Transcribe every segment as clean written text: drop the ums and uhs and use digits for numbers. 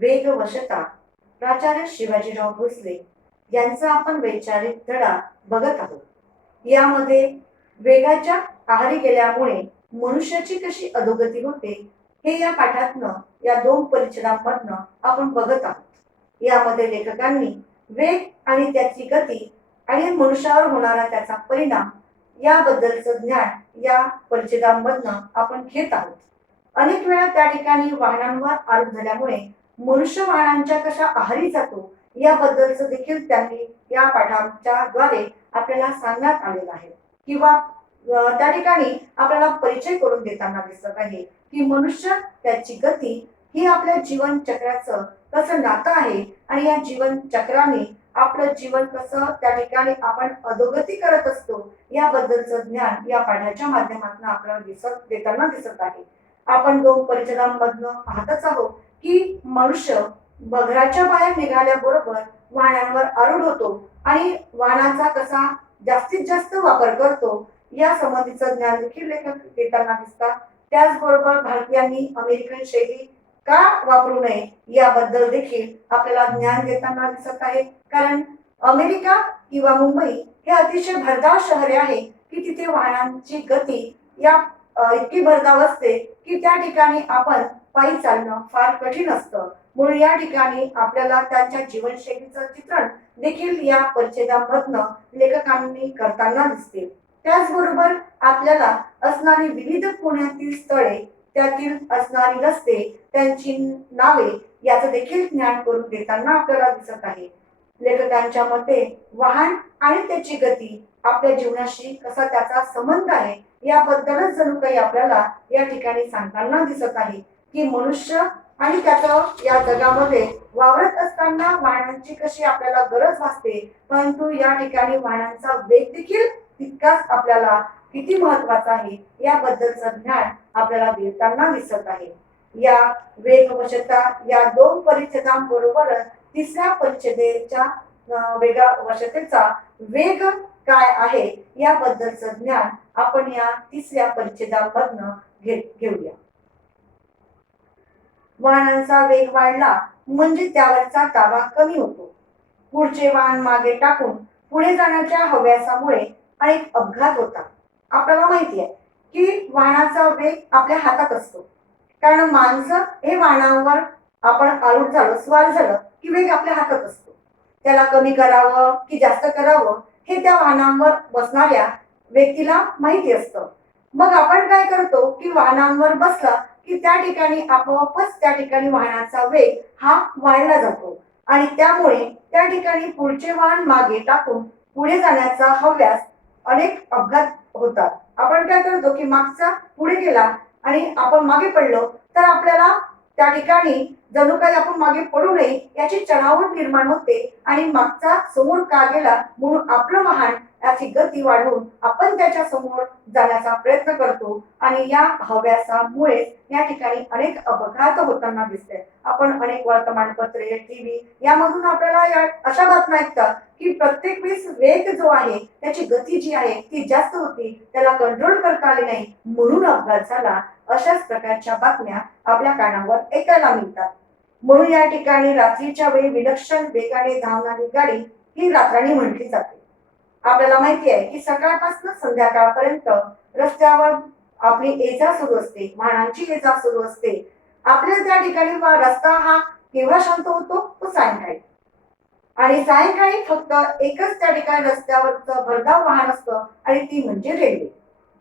वेगवशता प्राचार्य शिवाजीराव भोसले यांचा आपण वैचारिक धडा बघत आहोत. यामध्ये वेगाच्या आहारी गेल्यामुळे मनुष्याची कशी अधोगती होते हे या पाठातनं, या 2 परिच्छेदांमधनं आपण बघत आहोत. यामध्ये लेखकांनी वेग आणि त्याची गती आणि मनुष्यावर होणारा त्याचा परिणाम याबद्दलचं ज्ञान या परिच्छेदांमधनं आपण घेत आहोत. अनेक वेळा त्या ठिकाणी वाहनांवर आरूढ झाल्यामुळे मनुष्य वाहनांच्या कशा आहारी जातो याबद्दलचं देखील त्यांनी या पाठाच्या द्वारे आपल्याला सांगण्यात आलेलं आहे. किंवा त्या ठिकाणी आपल्याला परिचय करून देताना दिसत आहे की मनुष्य, त्याची गती ही आपल्या जीवन चक्राचं कसं नातं आहे आणि या जीवन चक्राने आपलं जीवन कसं त्या ठिकाणी आपण अधोगती करत असतो याबद्दलचं ज्ञान या पाठाच्या माध्यमातून आपल्याला देताना दिसत आहे. आपण 2 परिच्छेदांमधनं पाहतच आहोत की मनुष्य घराच्या बाहेर निघाल्याबरोबर वाहनांवर आरूढ होतो आणि वाहनाचा कसा जास्तीत जास्त वापर करतो या संबंधीचं ज्ञान देखील लेखक देताना दिसतात. त्याचबरोबर भारतीयांनी अमेरिकन शैली का वापरू नये याबद्दल देखील आपल्याला ज्ञान देताना दिसत आहे. कारण अमेरिका किंवा मुंबई हे अतिशय भरधाव शहरे आहे की तिथे वाहनांची गती या इतकी भरधाव असते की त्या ठिकाणी आपण पायी चालणं फार कठीण असतं. म्हणून या ठिकाणी आपल्याला त्यांच्या जीवनशैलीचं चित्रण देखील या परिच्छेदांमधनं लेखकांनी करताना दिसते. त्याचबरोबर आपल्याला असणारी विविध पुण्यातील स्थळे, त्यातील असणारी रस्ते, त्यांची नावे याचं देखील ज्ञान करून देताना आपल्याला दिसत आहे. लेखकांच्या मते वाहन आणि त्याची गती आपल्या जीवनाशी कसा त्याचा संबंध आहे याबद्दलच जणू काही आपल्याला या ठिकाणी सांगताना दिसत आहे की मनुष्य आणि त्याचं या जगामध्ये वावरत असताना वाहनांची कशी आपल्याला गरज भासते, परंतु या ठिकाणी वाहनांचा वेग देखील तितकाच आपल्याला किती महत्वाचा आहे याबद्दलचं ज्ञान आपल्याला देताना दिसत आहे. या वेगवशता या 2 परिच्छेदांबरोबर तिसऱ्या परिच्छेदाच्या वेगवशतेचा वेग काय आहे याबद्दलचं ज्ञान आपण या तिसऱ्या परिच्छेदांमधनं घेऊया. वाहनांचा वेग वाढला म्हणजे त्यावरचा ताबा कमी होतो. पुढचे वाहन मागे टाकून पुढे जाण्याच्या हव्यासामुळे अनेक अपघात होतात. आपल्याला माहिती आहे की वाहनाचा वेग आपल्या हातात असतो. कारण माणसं हे वाहनावर आपण आरूढ झालो, स्वार झालं की वेग आपल्या हातात असतो. त्याला कमी करावं की जास्त करावं हे त्या वाहनांवर बसणाऱ्या व्यक्तीला माहिती असतं. मग आपण काय करतो की वाहनांवर बसला की त्या ठिकाणी आपोआपच त्या ठिकाणी वाहनाचा वेग हा वाढला जातो आणि त्यामुळे त्या ठिकाणी पुढचे वाहन मागे टाकून पुढे जाण्याचा हव्यास अनेक अपघात होतात. आपण काय करतो की मागचा पुढे गेला आणि आपण मागे पडलो तर आपल्याला त्या ठिकाणी जणू काही आपण मागे पडू नये याची चढाओढ निर्माण होते आणि मागचा समोर का गेला म्हणून आपलं वाहन याची गती वाढवून आपण त्याच्या समोर जाण्याचा प्रयत्न करतो आणि या हव्यासामुळे या ठिकाणी अनेक अपघात होताना दिसते. आपण अनेक वर्तमानपत्रे, टीव्ही यामधून आपल्याला या अशा बातम्या ऐकतात की प्रत्येक वेळेस वेग जो आहे त्याची गती जी आहे ती जास्त होती, त्याला कंट्रोल करता आले नाही म्हणून अपघात झाला. अशाच प्रकारच्या बातम्या आपल्या कानावर ऐकायला मिळतात. म्हणून या ठिकाणी रात्रीच्या वेळी विलक्षण वेगाने धावणारी गाडी ही रात्राणी म्हटली जाते. आपल्याला माहिती आहे की सकाळपासून संध्याकाळपर्यंत रस्त्यावर आपली ये-जा सुरू असते, वाहनांची ये-जा सुरू असते. आपल्या त्या ठिकाणी रस्ता हा केव्हा शांत होतो तो सायंकाळी, आणि सायंकाळी फक्त एकच त्या ठिकाणी रस्त्यावरचं भरधाव वाहन असतं आणि ती म्हणजे रेल्वे.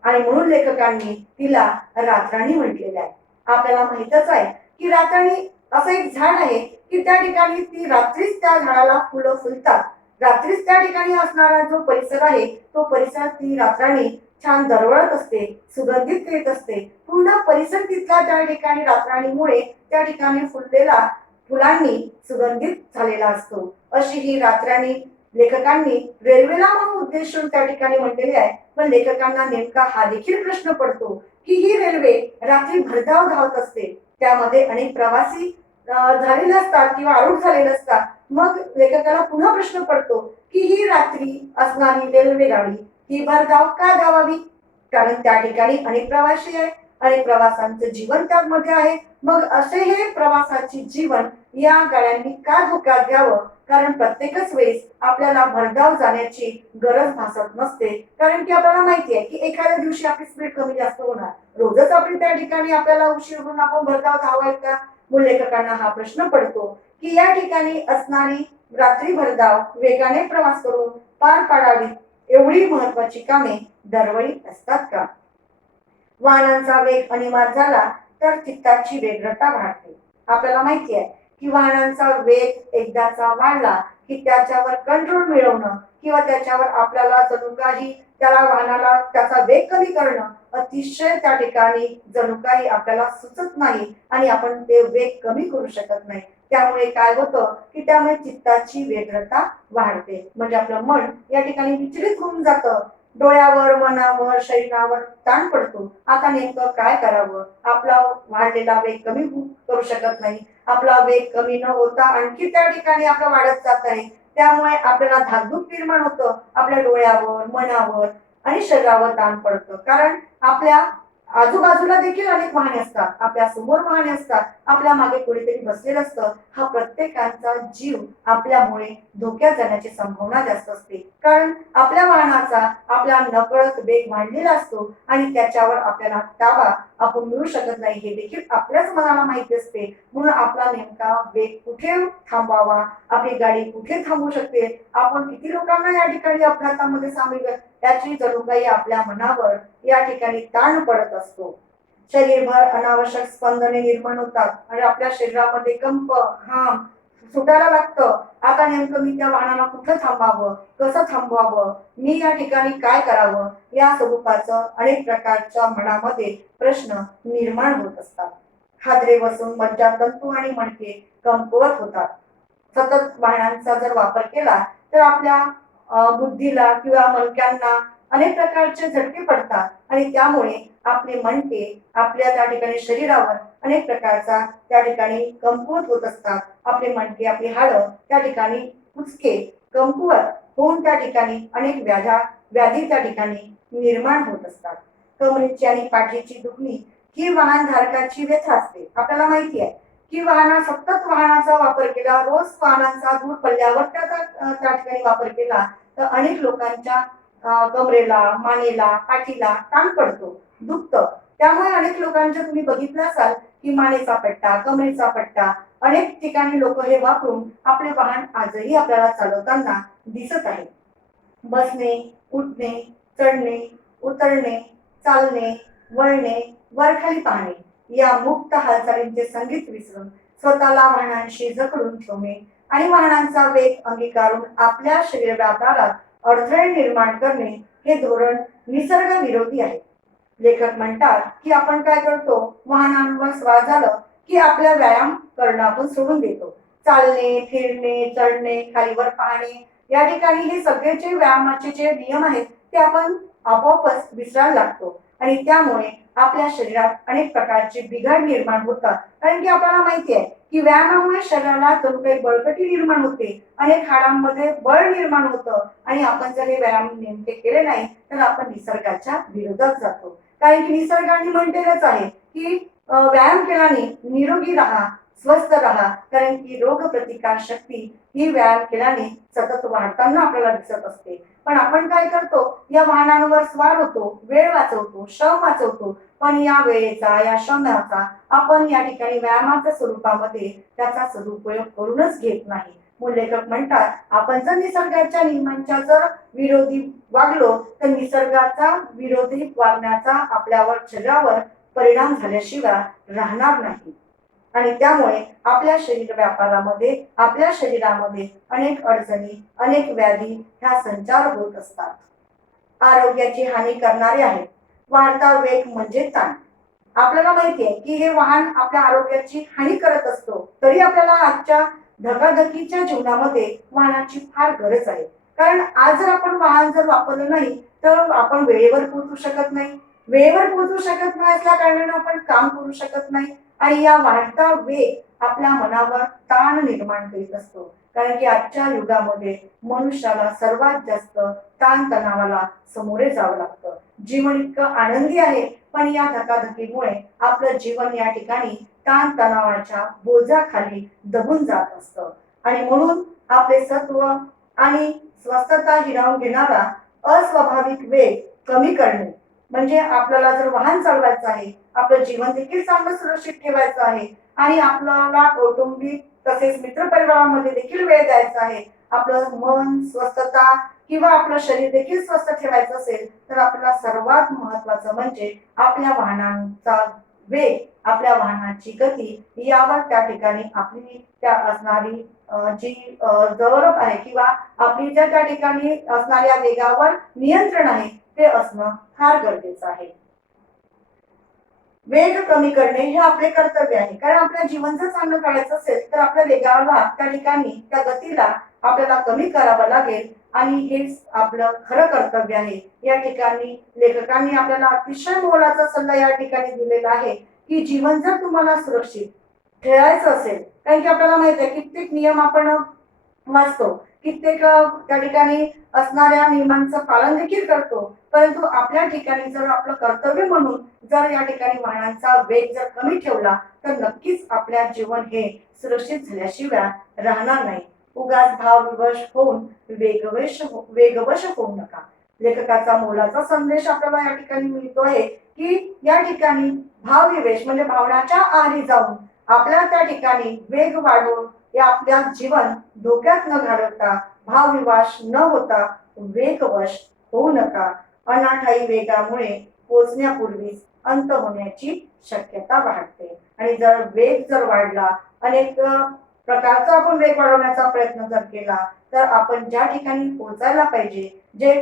आणि म्हणून लेखकांनी तिला रात्राणी म्हटलेलं आहे. आपल्याला माहितच आहे की रात्राणी असं एक झाड आहे की त्या ठिकाणी ती रात्रीच त्या झाडाला फुलं फुलतात. रात्रीच त्या ठिकाणी असणारा जो परिसर आहे तो परिसर ती रात्राणी छान दरवळत असते, सुगंधित करीत असते. पूर्ण परिसर तिथला त्या ठिकाणी रात्राणीमुळे त्या ठिकाणी फुललेला फुलांनी सुगंधित झालेला असतो. अशी ही रात्राणी लेखकांनी रेल्वेला म्हणून उद्देशून त्या ठिकाणी म्हटलेली आहे. पण लेखकांना नेमका हा देखील प्रश्न पडतो की ही रेल्वे रात्री भरधाव धावत असते, त्यामध्ये अनेक प्रवासी झालेले असतात किंवा आरूढ झालेले असतात. मग लेखकाला पुन्हा प्रश्न पडतो की ही रात्री असणारी रेल्वे गाडी ही भरधाव का धावावी, कारण त्या ठिकाणी अनेक प्रवासी आहेत आणि प्रवासांचं जीवन त्यामध्ये आहे. मग असे हे प्रवासाचे जीवन या गाड्यांनी का धोक्यात घ्यावं? कारण प्रत्येकच वेळेस आपल्याला भरधाव जाण्याची गरज भासत नसते, कारण की आपल्याला माहिती आहे की एखाद्या दिवशी आपली स्पीड कमी जास्त होणार. रोजच आपली त्या ठिकाणी आपल्याला उशीर होऊन आपण भरधाव धावाल का? मूळ लेखकांना हा प्रश्न पडतो की या ठिकाणी असणारी रात्री भरधाव वेगाने प्रवास करून पार पाडावी एवढी महत्वाची कामे दरवेळी असतात का? वाहनांचा वेग अनिवार्य झाला तर चित्ताची वेगळता वाढते. आपल्याला माहिती आहे की वाहनांचा वेग एकदाचा वाढला की त्याच्यावर कंट्रोल मिळवणं किंवा त्याच्यावर आपल्याला जणू काही त्याला वाहनाला त्याचा वेग कमी करणं अतिशय त्या ठिकाणी जणू काही आपल्याला सुचत नाही आणि आपण ते वेग कमी करू शकत नाही. त्यामुळे काय होतं की त्यामुळे चित्ताची वेगळता वाढते, म्हणजे आपलं मन या ठिकाणी विचलित होऊन जातं. डोळ्यावर, मनावर, शरीरावर ताण पडतो. आता नेमकं काय करावं? आपला वाढलेला वेग कमी करू शकत नाही. आपला वेग कमी न होता आणखी त्या ठिकाणी आपला वाढत जात आहे. त्यामुळे आपल्याला धाकधूक निर्माण होतं. आपल्या डोळ्यावर, मनावर आणि शरीरावर ताण पडतं. कारण आपल्या आजूबाजूला देखील अनेक वाहने असतात, आपल्या समोर वाहने असतात, आपल्या मागे कोणीतरी बसलेलं असतं. हा प्रत्येकाचा जीव आपल्यामुळे धोक्यात जाण्याची संभावना जास्त असते, कारण आपल्या वाहनाचा आपला नकळत वेग वाढलेला असतो आणि त्याच्यावर आपल्याला ताबा आपण मिळू शकत नाही हे देखील आपल्याच मनाला माहिती असते. म्हणून आपला नेमका वेग कुठे थांबवावा, आपली गाडी कुठे थांबू शकते, आपण किती लोकांना या ठिकाणी अपघातामध्ये सामील याची जणू काही आपल्या मनावर या ठिकाणी ताण पडत असतो. शरीरभर अनावश्यक स्पंदने निर्माण होतात आणि आपल्या शरीरामध्ये कंप, घाम सुटायला लागतं. आता नेमकं मी त्या वाहनाला कुठं थांबावं, कसं थांबवावं, मी या ठिकाणी काय करावं, या स्वरूपाचं अनेक प्रकारच्या मनामध्ये प्रश्न निर्माण होत असतात. हादरे बसून मज्जातंतू आणि मणके कमकुवत होतात. सतत वाहनांचा जर वापर केला तर आपल्या बुद्धीला किंवा मणक्यांना अनेक प्रकारचे झटके पडतात आणि त्यामुळे आपले मणके आपल्या त्या ठिकाणी शरीरावर अनेक प्रकारचा त्या ठिकाणी कमकुवत होत असतात. आपले मणके, आपली हाडं त्या ठिकाणी कुचके, कमकुवत होऊन त्या ठिकाणी अनेक व्याधी त्या ठिकाणी निर्माण होत असतात. कमरेची आणि पाठीची दुखणी ही वाहनधारकाची व्यथा असते. आपल्याला माहिती आहे की सतत वाहनाचा वापर केला, रोज वाहनांचा दूर पल्ल्यावर त्याचा त्या ठिकाणी वापर केला तर अनेक लोकांच्या कमरेला, मानेला, पाठीला ताण पडतो, दुखतं. त्यामुळे अनेक लोकांच्या तुम्ही बघितलं असाल की मानेचा पट्टा, कमरेचा पट्टा अनेक ठिकाणी लोक हे वापरून आपले वाहन आजही आपल्याला चालवताना दिसत आहे. बसणे, उठणे, चढणे, उतरणे, चालणे, वळणे, वरखाली पाहणे या मुक्त हालचालींचे संगीत विसरून स्वतःला वाहनांशी जखडून ठेवणे आणि वाहनांचा वेग अंगीकारून आपल्या शरीर व्यापारात अडथळे निर्माण करणे हे धोरण निसर्ग विरोधी आहे. लेखक म्हणतात की आपण काय करतो, वाहनांवर स्वार झालं की आपला व्यायाम करणं आपण सोडून देतो. चालणे, फिरणे, चढणे, खालीवर पाहणे या ठिकाणी हे सगळे जे व्यायामाचे जे नियम आहेत ते आपण आपोआपच विसरायला लागतो आणि त्यामुळे आपल्या शरीरात अनेक प्रकारचे बिघाड निर्माण होतात. कारण की आपल्याला माहिती आहे की व्यायामामुळे शरीराला जणू काही बळकटी निर्माण होते, अनेक हाडांमध्ये बळ निर्माण होतं आणि आपण जर हे व्यायाम नेमके केले नाही तर आपण निसर्गाच्या विरोधात जातो. कारण की निसर्गाने म्हटलेलंच आहे की व्यायाम केल्याने निरोगी राहा, स्वस्थ राहा, कारण की रोग प्रतिकार शक्ती ही व्यायाम केल्याने सतत वाढताना आपल्याला दिसत असते. पण आपण काय करतो, या वाहनांवर स्वार होतो, वेळ वाचवतो, श्रम वाचवतो, पण या वेळेचा, या श्रमाचा आपण या ठिकाणी व्यायामाच्या स्वरूपामध्ये त्याचा सदुपयोग करूनच घेत नाही. म्हणून लेखक म्हणतात आपण जर निसर्गाच्या नियमांच्या जर विरोधी वागलो तर निसर्गाचा विरोधी वागण्याचा आपल्यावर शरीरावर परिणाम झाल्याशिवाय राहणार नाही आणि त्यामुळे आपल्या शरीर व्यापारामध्ये, आपल्या शरीरामध्ये अनेक अडचणी, अनेक व्याधी ह्या संचार होत असतात. आरोग्याची हानी करणारे आहेत. वाढता वेग म्हणजे ताण. आपल्याला माहिती आहे की हे वाहन आपल्या आरोग्याची हानी करत असतो, तरी आपल्याला आजच्या धकाधकीच्या जीवनामध्ये वाहनाची फार गरज आहे. कारण आज जर आपण वाहन जर वापरलं नाही तर आपण वेळेवर पोहोचू शकत नाही. वेळेवर पोहोचू शकत नाही असल्या कारणाने आपण काम करू शकत नाही. आणि या वाढता वेग आपल्या मनावर ताण निर्माण करीत असतो. कारण की आजच्या युगामध्ये मनुष्याला सर्वात जास्त ताण तणावाला सामोरे जावं लागतं. जीवन इतकं आनंदी आहे, पण या धकाधकीमुळे आपलं जीवन या ठिकाणी ताण तणावाच्या बोजाखाली दबून जात असतं. आणि म्हणून आपले सत्व आणि स्वस्थता हिरावून घेणारा अस्वाभाविक वेग कमी करणे, म्हणजे आपल्याला जर वाहन चालवायचं आहे, आपलं जीवन देखील चांगलं सुरक्षित ठेवायचं आहे आणि आपल्याला कौटुंबिक तसेच मित्रपरिवारामध्ये देखील वेळ द्यायचा आहे, आपलं मन स्वस्थता किंवा आपलं शरीर देखील स्वस्थ ठेवायचं असेल, तर आपल्याला सर्वात महत्वाचं म्हणजे आपल्या वाहनांचा वेग, आपल्या वाहनाची गती यावर त्या ठिकाणी आपली त्या असणारी जी जवळप आहे किंवा आपली ज्या त्या ठिकाणी असणाऱ्या वेगावर नियंत्रण आहे ते असणं फार गरजेचं आहे. वेग कमी करणे हे आपले कर्तव्य आहे, कारण आपल्या जीवन जर चांगलं काढायचं असेल तर आपल्या वेगाला त्या ठिकाणी त्या गतीला आपल्याला कमी करावं लागेल आणि हेच आपलं खरं कर्तव्य आहे. या ठिकाणी लेखकांनी आपल्याला अतिशय मोलाचा सल्ला या ठिकाणी दिलेला आहे की जीवन जर तुम्हाला सुरक्षित ठेवायचं असेल, कारण की आपल्याला माहित आहे कित्येक नियम आपण वाचतो, कित्येक त्या ठिकाणी असणाऱ्या नियमांचं पालन देखील करतो, परंतु आपल्या ठिकाणी जर आपलं कर्तव्य म्हणून जर या ठिकाणी वाहनांचा वेग जर कमी ठेवला तर नक्कीच आपल्या जीवन हे सुरक्षित झाल्याशिवाय राहणार नाही. उगाच भावविवश होऊन वेगवश होऊ नका. लेखकाचा मोलाचा संदेश आपल्याला या ठिकाणी मिळतो आहे की या ठिकाणी भावविवेश म्हणजे भावनाच्या आहारी जाऊन आपल्या त्या ठिकाणी वेग वाढवून या आपल्या जीवन धोक्यात न घालवता भावविवाश न होता वेगवश होऊ नका. अनाठायी वेगामुळे पोचण्यापूर्वीच अंत होण्याची शक्यता वाढते. आणि जर वेग जर वाढला, अनेक प्रकारचा आपण वेग वाढवण्याचा प्रयत्न जर केला, तर आपण ज्या ठिकाणी पोहोचायला पाहिजे, जे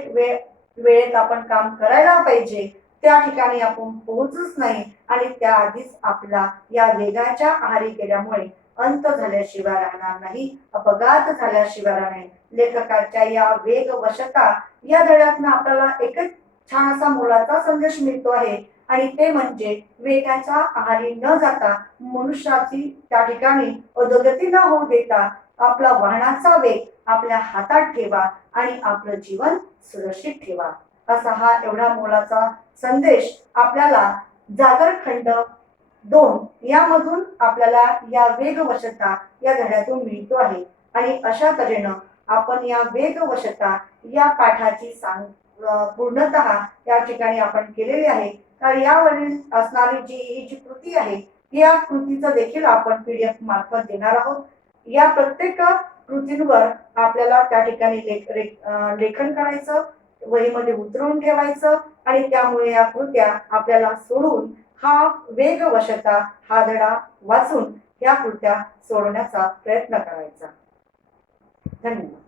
वेळेत आपण काम करायला पाहिजे त्या ठिकाणी आपण पोहोचूच नाही आणि त्याआधीच आपला या वेगाच्या आहारी गेल्यामुळे अंत झाल्याशिवाय राहणार नाही, अपघात झाल्याशिवाय राहणार नाही. लेखकाच्या या वेग वशता या धड्यातून आपल्याला एकच छान असा मोलाचा संदेश मिळतो आहे आणि ते म्हणजे वेगाच्या आहारी न जाता मनुष्याची त्या ठिकाणी अधोगती न होऊ देता आपला वाहनाचा वेग आपल्या हातात ठेवा आणि आपलं जीवन सुरक्षित ठेवा. असा हा एवढा मोलाचा संदेश आपल्याला जागरखंड 2 यामधून आपल्याला या वेगवशता या धड्यातून मिळतो आहे. आणि अशा तऱ्हेनं आपण या वेगवशता या पाठाची पूर्णतः या ठिकाणी आपण केलेली आहे. तर यावरील असणारी जी कृती आहे या कृतीचं देखील आपण PDF मार्फत देणार आहोत. या प्रत्येक कृतींवर आपल्याला त्या ठिकाणी लेखन करायचं, वहीमध्ये उतरवून ठेवायचं आणि त्यामुळे या कृत्या आपल्याला सोडून हा वेगवशता हा धडा वाचून या कृत्या सोडवण्याचा प्रयत्न करायचा. धन्यवाद.